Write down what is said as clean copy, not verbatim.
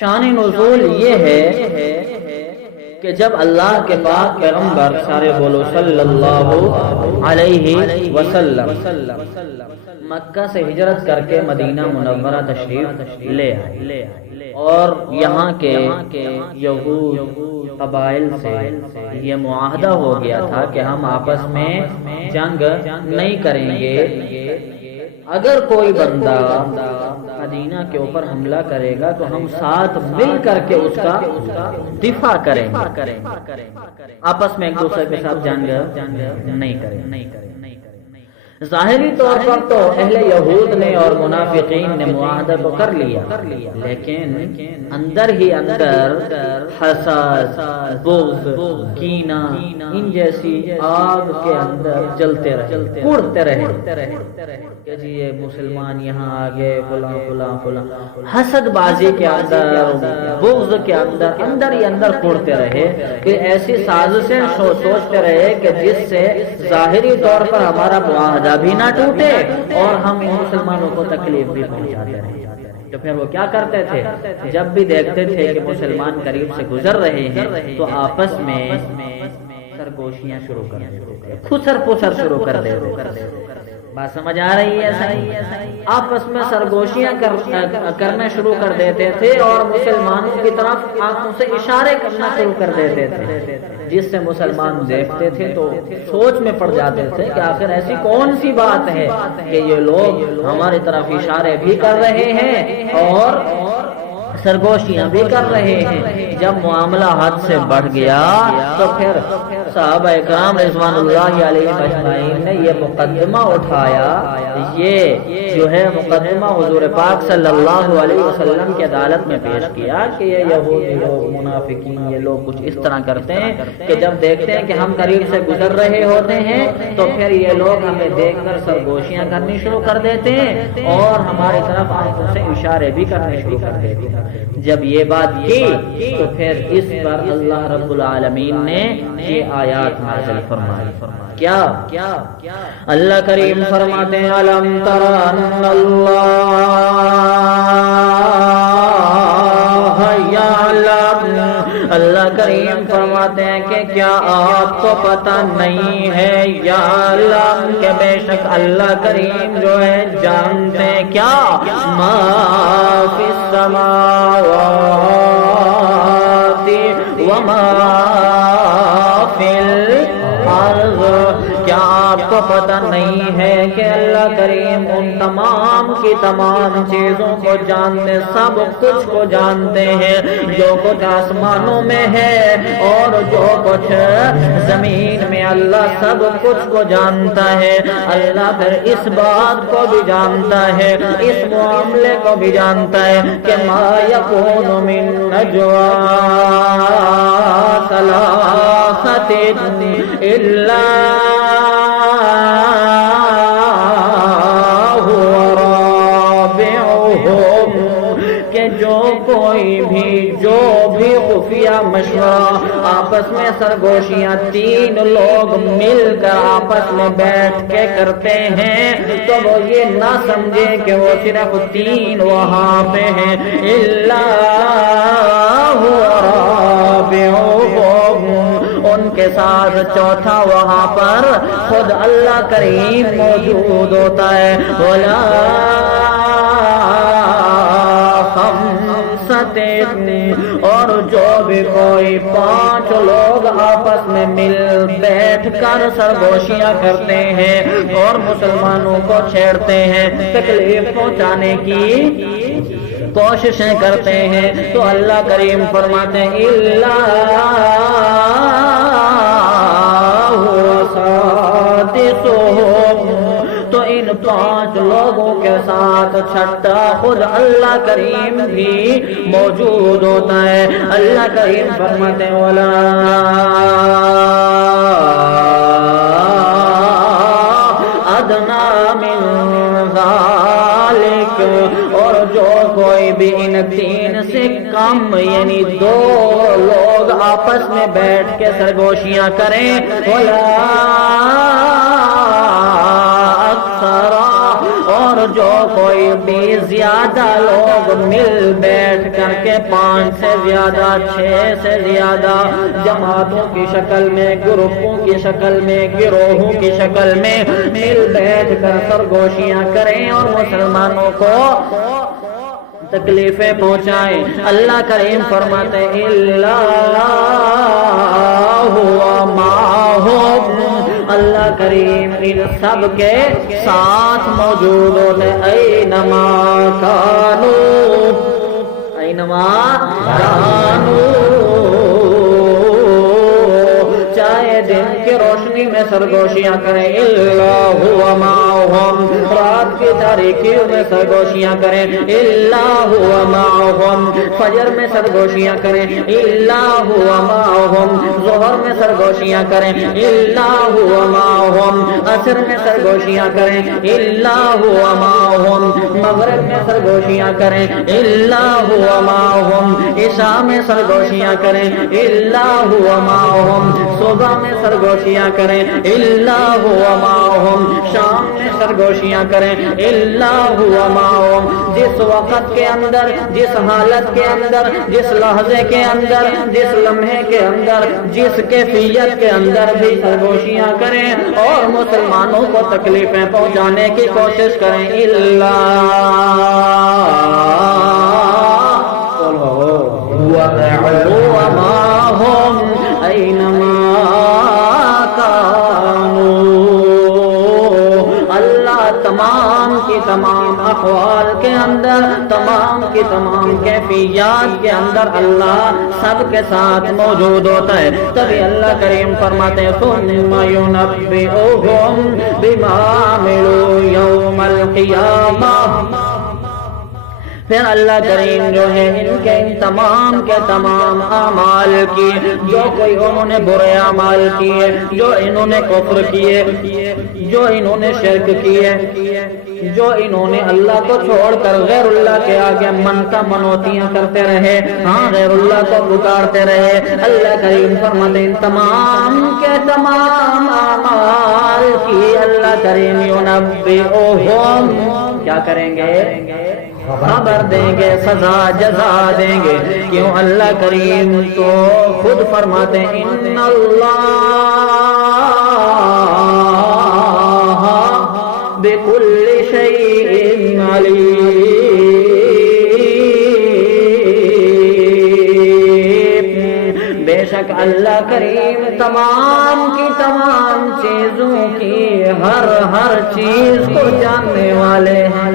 شان نزول یہ ہے کہ جب اللہ کے پاک پیغمبر سارے بولو صلی اللہ علیہ وسلم مکہ سے ہجرت کر کے مدینہ منورہ تشریف لے آئے اور یہاں کے یہود قبائل سے یہ معاہدہ ہو گیا تھا کہ ہم آپس میں جنگ نہیں کریں گے، اگر کوئی بندہ مدینہ کے اوپر حملہ کرے گا تو ہم ساتھ مل کر کے اس کا دفاع کریں گے، آپس میں ایک دوسرے کے ساتھ جنگ نہیں کریں۔ ظاہری طور پر تو اہل یہود نے اور منافقین نے معاہدہ تو کر لیا، لیکن اندر ہی اندر حسد، بغض، کینہ ان جیسی آگ کے اندر جلتے رہے، اڑتے رہے کہ جی یہ مسلمان یہاں آگے فلاں فلاں فلاں، حسد بازی کے اندر، بغض کے اندر اندر ہی اندر اڑتے رہے کہ ایسی سازشیں سوچتے رہے کہ جس سے ظاہری طور پر ہمارا معاہدہ بھی نہ ٹوٹے اور ہم مسلمانوں کو تکلیف بھی پہنچاتے رہے۔ تو پھر وہ کیا کرتے تھے، جب بھی دیکھتے تھے کہ مسلمان قریب سے گزر رہے ہیں تو آپس میں سرگوشیاں شروع کر دیتے، خسر پسر شروع کر دیتے۔ بات سمجھ آ رہی ہے؟ آپس میں سرگوشیاں کرنا شروع کر دیتے تھے اور مسلمانوں کی طرف آنکھوں سے اشارے کرنا شروع کر دیتے تھے، جس سے مسلمان دیکھتے تھے تو سوچ میں پڑ جاتے تھے کہ آخر ایسی کون سی بات ہے کہ یہ لوگ ہماری طرف اشارے بھی کر رہے ہیں اور سرگوشیاں بھی کر رہے ہیں۔ جب معاملہ حد سے بڑھ گیا تو پھر صحابہ اکرام رضوان اللہ علیہ اجمعین نے یہ مقدمہ اٹھایا، یہ جو ہے مقدمہ حضور پاک صلی اللہ علیہ وسلم کی عدالت میں پیش کیا کہ یہ یہودی لوگ، منافقین، یہ لوگ کچھ اس طرح کرتے ہیں کہ جب دیکھتے ہیں کہ ہم قریب سے گزر رہے ہوتے ہیں تو پھر یہ لوگ ہمیں دیکھ کر سرگوشیاں کرنی شروع کر دیتے ہیں اور ہماری طرف آنکھوں سے اشارے بھی کرنے شروع کر دیتے ہیں۔ جب یہ بات کی تو پھر اس پر اللہ رب العالمین نے یہ آیات نازل فرمائی۔ کیا اللہ کریم فرماتے ہیں الم تر ان اللہ یعلم، اللہ کریم فرماتے ہیں کہ کیا آپ کو پتہ نہیں ہے، یعلم کہ بے شک اللہ کریم جو ہے جانتے ہیں کیا، ما فی السماوات وما فی الارض، کیا آپ کو پتہ نہیں ہے کہ اللہ کریم ان تمام کی تمام چیزوں کو جانتے، سب کچھ کو جانتے ہیں، جو کچھ آسمانوں میں ہے اور جو کچھ زمین میں، اللہ سب کچھ کو جانتا ہے۔ اللہ پھر اس بات کو بھی جانتا ہے، اس معاملے کو بھی جانتا ہے کہ ما یکون من نجوا ثلاثۃ الا جو بھی خفیہ مشورہ آپس میں سرگوشیاں تین لوگ مل کر آپس میں بیٹھ کے کرتے ہیں تو وہ یہ نہ سمجھے کہ وہ صرف تین وہاں پہ ہیں، اللہ رابعہم، ان کے ساتھ چوتھا وہاں پر خود اللہ کریم موجود ہوتا ہے، ولا اور جو بھی کوئی پانچ لوگ آپس میں مل بیٹھ کر سرگوشیاں کرتے ہیں اور مسلمانوں کو چھیڑتے ہیں، تکلیف پہنچانے کی کوششیں کرتے ہیں، تو اللہ کریم فرماتے ہیں اللہ سادسہم، تو ان پانچ لوگوں کے ساتھ چھٹا خود اللہ کریم بھی موجود ہوتا ہے۔ اللہ کریم فرماتے ہیں ولا ادنا من ذالک، اور جو کوئی بھی ان تین سے کم یعنی دو لوگ آپس میں بیٹھ کے سرگوشیاں کریں، ولا اور جو کوئی بھی زیادہ لوگ مل بیٹھ کر کے 5 سے زیادہ 6 سے زیادہ جماعتوں کی شکل میں گروپوں کی شکل میں گروہوں کی شکل میں مل بیٹھ کر سرگوشیاں کریں اور مسلمانوں کو تکلیفیں پہنچائیں، اللہ کریم فرماتے ہیں اللہ معہم، اللہ کریم ان سب کے ساتھ موجود ہوتے اینما کانو، چاہے دن کی روشنی میں سرگوشیاں کریں اللہ ہوا معہم، رات کی تاریکیوں میں سرگوشیاں کریں اللہ ہوا معہم، فجر میں سرگوشیاں کریں اللہ ہوا معہم، ظہر میں سرگوشیاں کریں اللہ ہوا معہم، عصر میں سرگوشیاں کریں اللہ ہوا معہم، مغرب میں سرگوشیاں کریں اللہ ہوا معہم، عشاء میں سرگوشیاں کریں اللہ ہوا معہم، صبح میں سرگوشیاں کریں اللہ ہوا معہم، شام میں سرگوشیاں کریں اللہ ہوا معہم، جس وقت کے اندر، جس حالت کے اندر، جس لحظے کے اندر، جس لمحے کے اندر، جس کیفیت کے اندر بھی سرگوشیاں کریں اور مسلمانوں کو تکلیفیں پہنچانے کی کوشش کریں اللہ معہم اینما کانو، اللہ تمام کی تمام احوال کے اندر، تمام کی تمام کیفیات کے اندر اللہ سب کے ساتھ موجود ہوتا ہے۔ تبھی اللہ کریم فرماتے ہیں ثم ينبئهم بما عملوا يوم القیامہ، پھر اللہ کریم جو ہے ان کے ان تمام کے تمام اعمال کی، جو کوئی انہوں نے برے اعمال کیے، جو انہوں نے کفر کیے، جو انہوں نے شرک کیے، جو انہوں نے اللہ کو چھوڑ کر غیر اللہ کے آگے منتا منوتیاں کرتے رہے، ہاں غیر اللہ کو پکارتے رہے، اللہ کریم فرماتے ہیں تمام کے تمام اعمال کی اللہ کریم ينبئهم کیا کریں گے؟ خبر دیں گے، سزا جزا دیں گے۔ کیوں؟ اللہ کریم تو خود فرماتے ہیں ان اللہ بكل شيء عليم، بے شک اللہ کریم تمام کی تمام چیزوں کی ہر چیز کو جاننے والے ہیں۔